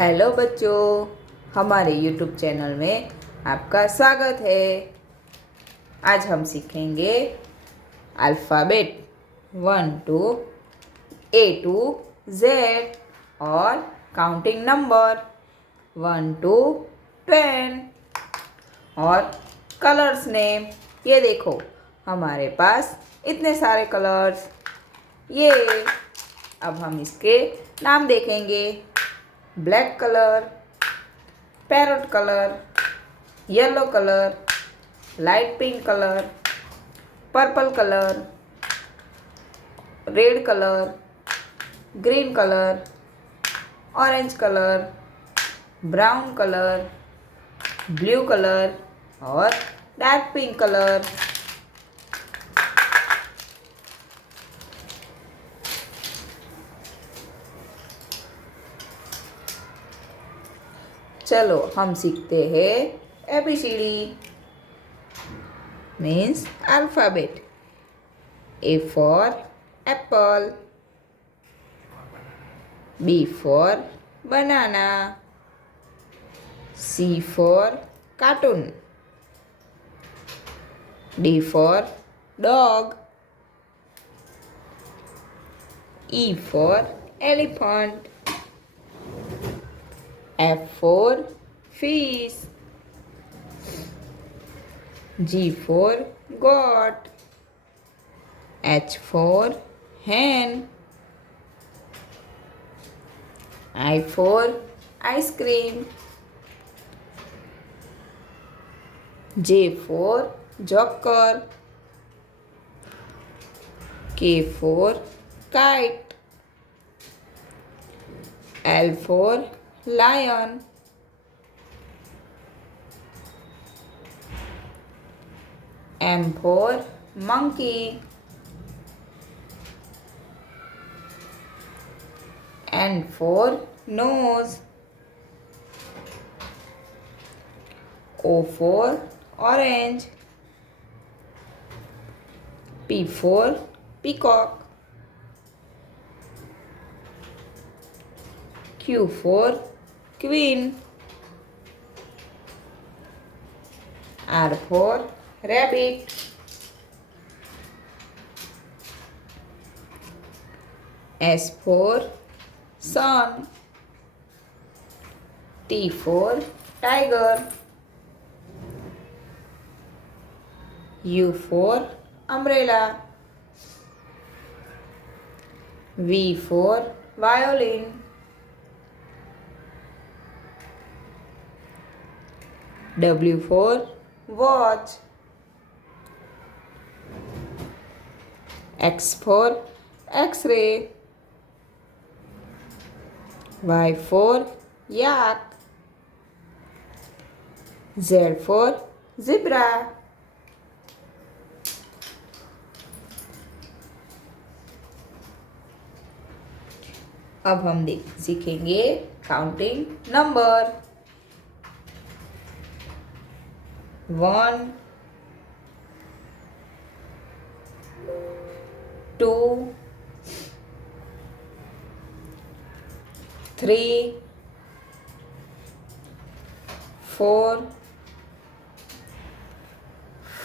हेलो बच्चों, हमारे YouTube channel में आपका स्वागत है। आज हम सीखेंगे अल्फ़ाबेट 1 to A to Z और काउंटिंग नंबर 1 to 10 और कलर्स नेम। ये देखो, हमारे पास इतने सारे कलर्स। ये अब हम इसके नाम देखेंगे। Black colour, parrot colour, yellow colour, light pink colour, purple colour, red colour, green colour, orange colour, brown colour, blue colour और डार्क पिंक कलर। चलो हम सीखते हैं ABCD means alphabet. A for apple, B for banana, C for cartoon, D for dog, E for elephant, F for fish, G for goat, H for hen, I for ice cream, J for joker, K for kite, L for lion, M for monkey, N for nose, O for orange, P for peacock, Q for queen, R for rabbit, S for sun, T for tiger, U for umbrella, V for violin, W for watch, X for X-ray, Y for yak, Z for zebra। अब हम सीखेंगे counting number 1 2 3 4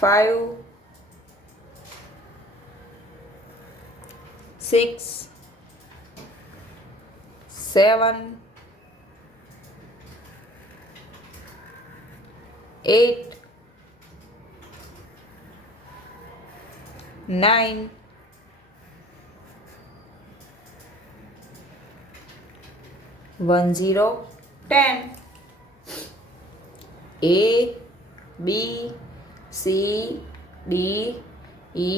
5 6 7 8 9 10 10 A B C D E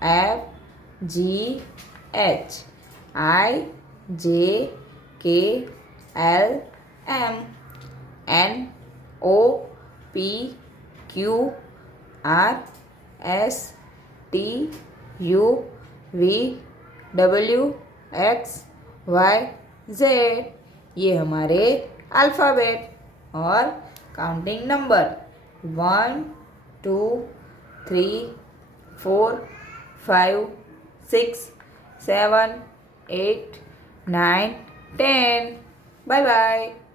F G H I J K L M N O P Q R S T U V W X Y Z। ये हमारे अल्फ़ाबेट और counting number 1 2 3 4 5 6 7 8 9 10। Bye bye.